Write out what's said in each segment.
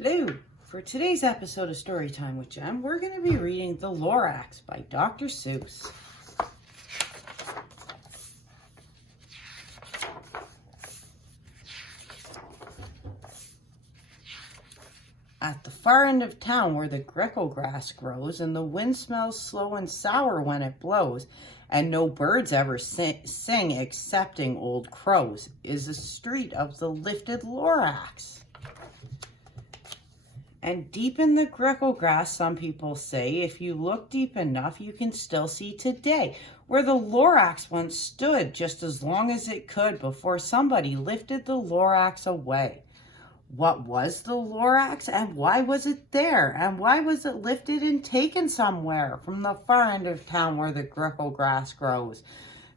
Hello! For today's episode of Storytime with Jen, we're going to be reading The Lorax by Dr. Seuss. At the far end of town where the greco grass grows and the wind smells slow and sour when it blows, and no birds ever sing excepting old crows, is a street of the lifted Lorax. And deep in the greco grass, some people say, if you look deep enough, you can still see today where the Lorax once stood just as long as it could before somebody lifted the Lorax away. What was the Lorax and why was it there? And why was it lifted and taken somewhere from the far end of town where the greco grass grows?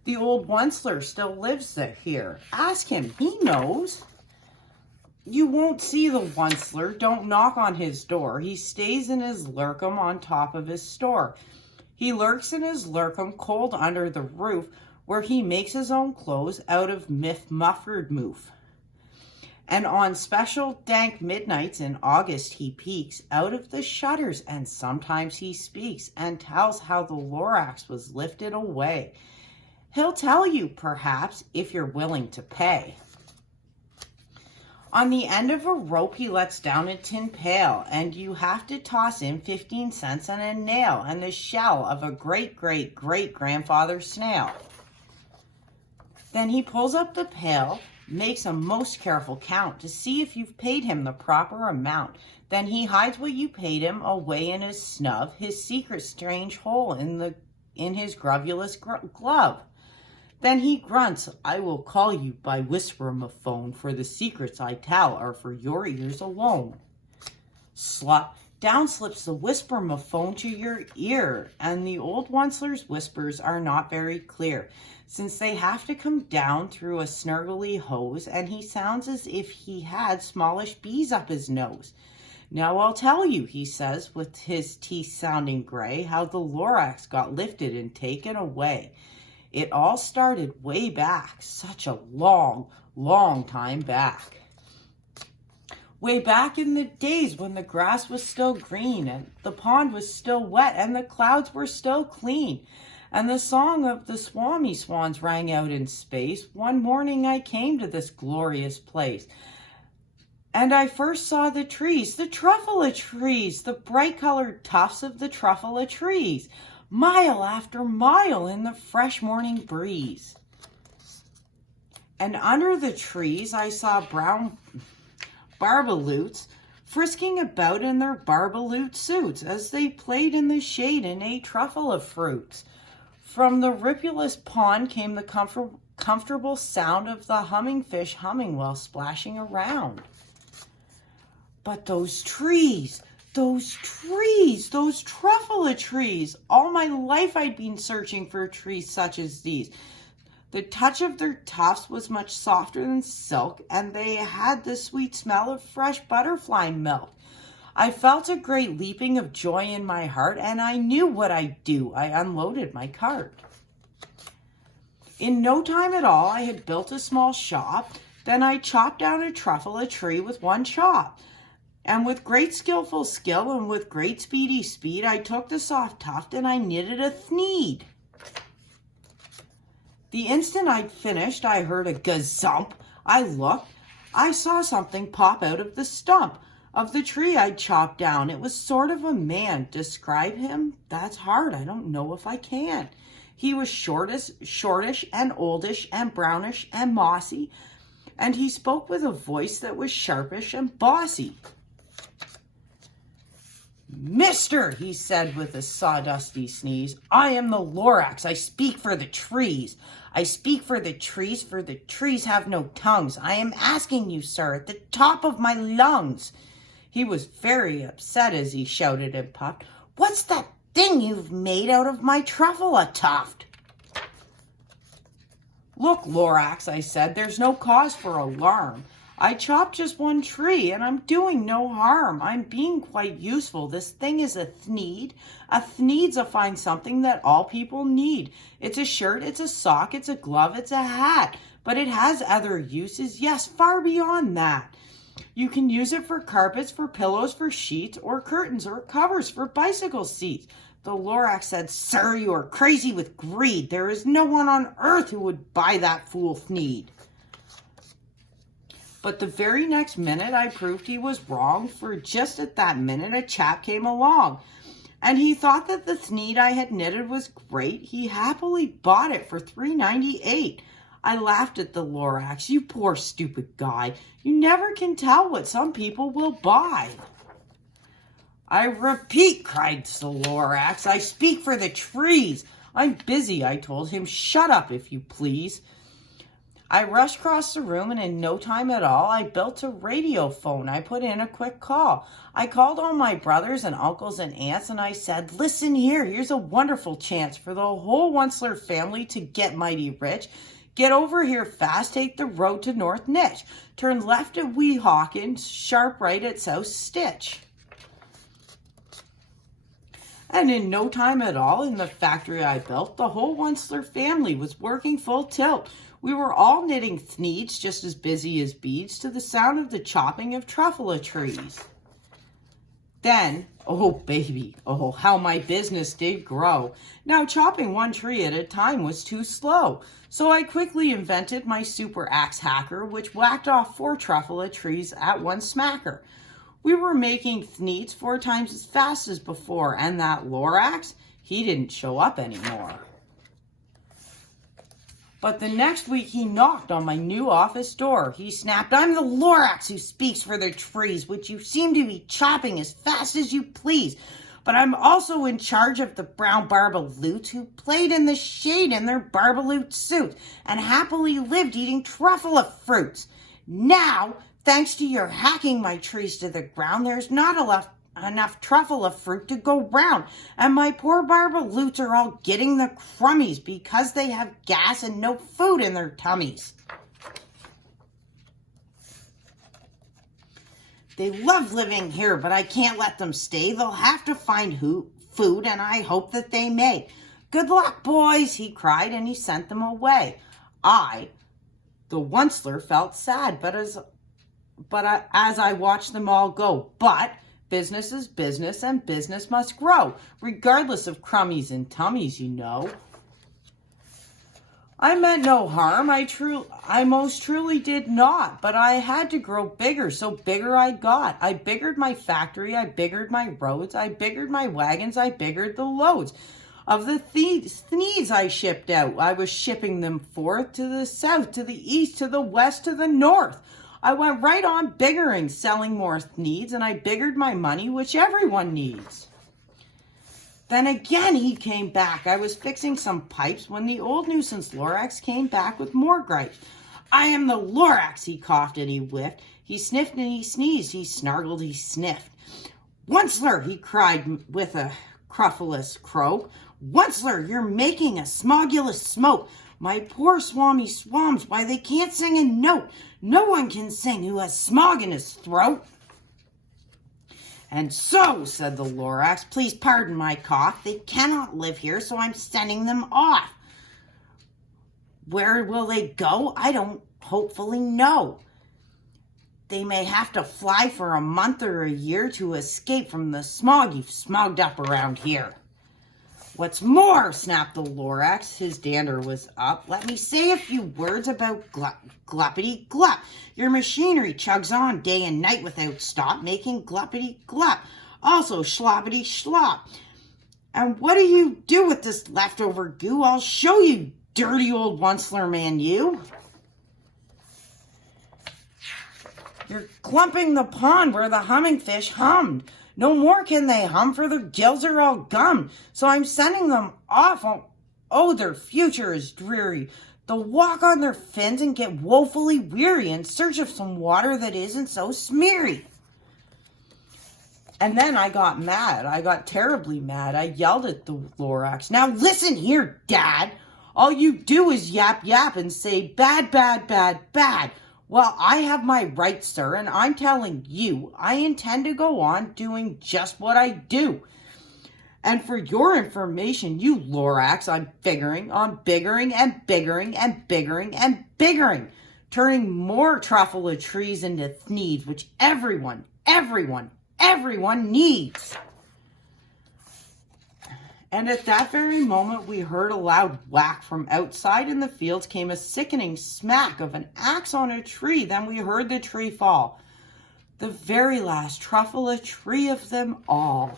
The old Onceler still lives here. Ask him, he knows. You won't see the Onceler, don't knock on his door. He stays in his lurkum on top of his store. He lurks in his lurkum cold under the roof, where he makes his own clothes out of muffled moof. And on special dank midnights in August he peeks out of the shutters, and sometimes he speaks and tells how the Lorax was lifted away. He'll tell you, perhaps, if you're willing to pay. On the end of a rope he lets down a tin pail, and you have to toss in 15 cents and a nail and the shell of a great-great-great-grandfather snail. Then he pulls up the pail, makes a most careful count to see if you've paid him the proper amount. Then he hides what you paid him away in his snub, his secret strange hole in his grovulous glove. Then he grunts, I will call you by whisper-ma-phone, for the secrets I tell are for your ears alone. Slop, down slips the whisper-ma-phone to your ear, and the old Onceler's whispers are not very clear, since they have to come down through a snurgly hose, and he sounds as if he had smallish bees up his nose. Now I'll tell you, he says, with his teeth sounding gray, how the Lorax got lifted and taken away. It all started way back, such a long, long time back. Way back in the days when the grass was still green, and the pond was still wet, and the clouds were still clean, and the song of the swami swans rang out in space. One morning I came to this glorious place, and I first saw the trees, the truffula trees, the bright-colored tufts of the truffula trees, mile after mile in the fresh morning breeze. And under the trees I saw brown barbaloots frisking about in their barbaloot suits as they played in the shade and ate truffula fruits. From the ripulous pond came the comfortable sound of the humming fish humming while splashing around. But those trees, those truffula trees. All my life I'd been searching for trees such as these. The touch of their tufts was much softer than silk, and they had the sweet smell of fresh butterfly milk. I felt a great leaping of joy in my heart, and I knew what I'd do. I unloaded my cart. In no time at all, I had built a small shop. Then I chopped down a truffula tree with one chop. And with great skillful skill and with great speedy speed, I took the soft tuft and I knitted a thneed. The instant I'd finished, I heard a gazump. I looked. I saw something pop out of the stump of the tree I'd chopped down. It was sort of a man. Describe him? That's hard. I don't know if I can. He was shortish and oldish and brownish and mossy, and he spoke with a voice that was sharpish and bossy. Mister, he said with a sawdusty sneeze, I am the Lorax. I speak for the trees. I speak for the trees have no tongues. I am asking you, sir, at the top of my lungs. He was very upset as he shouted and puffed, What's that thing you've made out of my truffula tuft? Look, Lorax, I said, there's no cause for alarm. I chopped just one tree, and I'm doing no harm. I'm being quite useful. This thing is a thneed. A thneed's a fine something that all people need. It's a shirt, it's a sock, it's a glove, it's a hat. But it has other uses, yes, far beyond that. You can use it for carpets, for pillows, for sheets, or curtains, or covers for bicycle seats. The Lorax said, "Sir, you are crazy with greed. There is no one on earth who would buy that fool Thneed." But the very next minute I proved he was wrong, for just at that minute a chap came along, and he thought that the Thneed I had knitted was great. He happily bought it for $3.98. I laughed at the Lorax. "You poor stupid guy. You never can tell what some people will buy." "I repeat," cried the Lorax, "I speak for the trees." "I'm busy," I told him. "Shut up, if you please." I rushed across the room, and in no time at all, I built a radio phone. I put in a quick call. I called all my brothers and uncles and aunts, and I said, "Listen here, here's a wonderful chance for the whole Onceler family to get mighty rich. Get over here fast, take the road to North Nitch. Turn left at Weehawken, sharp right at South Stitch." And in no time at all, in the factory I built, the whole Onceler family was working full tilt. We were all knitting Thneeds, just as busy as beads, to the sound of the chopping of truffula trees. Then, oh baby, oh how my business did grow. Now chopping one tree at a time was too slow, so I quickly invented my super axe hacker, which whacked off 4 truffula trees at one smacker. We were making Thneeds 4 times as fast as before, and that Lorax, he didn't show up anymore. But the next week he knocked on my new office door. He snapped, "I'm the Lorax who speaks for the trees, which you seem to be chopping as fast as you please. But I'm also in charge of the brown barbaloots who played in the shade in their barbaloot suits and happily lived eating truffula fruits. Now, thanks to your hacking my trees to the ground, there's not enough truffula fruit to go round, and my poor barbaloots are all getting the crummies because they have gas and no food in their tummies. They love living here, but I can't let them stay. They'll have to find food, and I hope that they may. Good luck, boys," he cried, and he sent them away. I, the Onceler, felt sad, but as I watched them all go, but business is business, and business must grow, regardless of crummies and tummies, you know. I meant no harm, I most truly did not, but I had to grow bigger, so bigger I got. I biggered my factory, I biggered my roads, I biggered my wagons, I biggered the loads. Of the Thneeds I shipped out, I was shipping them forth to the south, to the east, to the west, to the north. I went right on biggering, selling more Thneeds, and I biggered my money, which everyone needs. Then again he came back. I was fixing some pipes when the old nuisance Lorax came back with more gripes. "I am the Lorax," he coughed and he whiffed. He sniffed and he sneezed. He snargled, he sniffed. "Onceler," he cried with a cruffulous croak. "Onceler, you're making a smogulous smoke. My poor swammy swams, why they can't sing a note. No one can sing who has smog in his throat." "And so," said the Lorax, "please pardon my cough. They cannot live here, so I'm sending them off. Where will they go? I don't hopefully know. They may have to fly for a month or a year to escape from the smog you've smogged up around here." "What's more," snapped the Lorax, his dander was up, "let me say a few words about gluppity glup. Your machinery chugs on day and night without stop, making gluppity glup. Also sloppity slop. And what do you do with this leftover goo? I'll show you, dirty old Onceler man, you. You're clumping the pond where the humming fish hummed. No more can they hum, for their gills are all gummed. So I'm sending them off. Oh, their future is dreary. They'll walk on their fins and get woefully weary in search of some water that isn't so smeary." And then I got mad. I got terribly mad. I yelled at the Lorax, "Now listen here, Dad. All you do is yap yap and say bad, bad, bad, bad. Well, I have my rights, sir, and I'm telling you, I intend to go on doing just what I do. And for your information, you Lorax, I'm biggering and biggering and biggering and biggering. turning more truffle trees into needs, which everyone needs. And at that very moment, we heard a loud whack. From outside in the fields came a sickening smack of an axe on a tree. Then we heard the tree fall. The very last truffle tree of them all.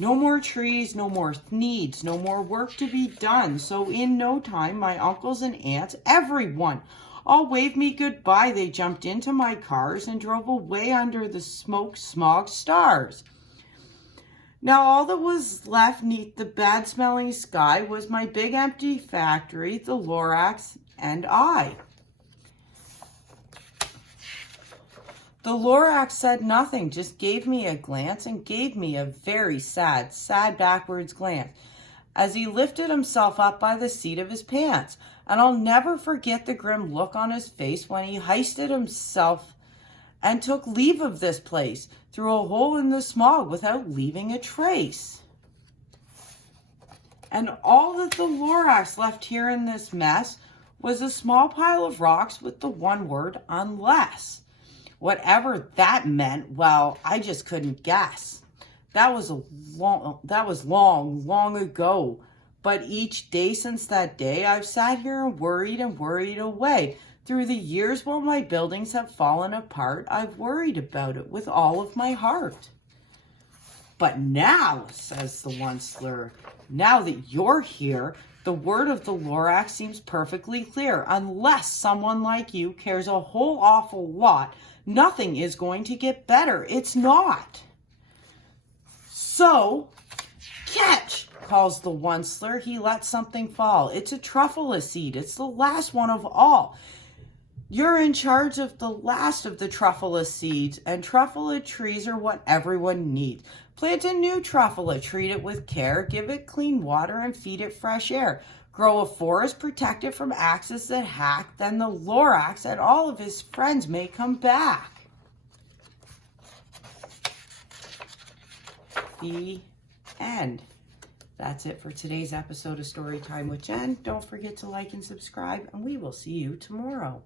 No more trees, no more needs, no more work to be done. So in no time, my uncles and aunts, everyone, all waved me goodbye. They jumped into my cars and drove away under the smoke smog stars. Now all that was left neath the bad-smelling sky was my big empty factory, the Lorax, and I. The Lorax said nothing, just gave me a glance and gave me a very sad backwards glance as he lifted himself up by the seat of his pants. And I'll never forget the grim look on his face when he hoisted himself and took leave of this place through a hole in the smog without leaving a trace. And all that the Lorax left here in this mess was a small pile of rocks with the one word, unless. Whatever that meant, well, I just couldn't guess. That was long ago. But each day since that day, I've sat here and worried away. Through the years while my buildings have fallen apart, I've worried about it with all of my heart. But now, says the one-slur, now that you're here, the word of the Lorax seems perfectly clear. Unless someone like you cares a whole awful lot, nothing is going to get better. It's not. So, catch, calls the one-slur. He lets something fall. It's a truffle seed. It's the last one of all. You're in charge of the last of the truffle seeds, and truffle trees are what everyone needs. Plant a new truffle, treat it with care, give it clean water and feed it fresh air. Grow a forest, protect it from axes that hack, then the Lorax and all of his friends may come back. The end. That's it for today's episode of Storytime with Jen. Don't forget to like and subscribe, and we will see you tomorrow.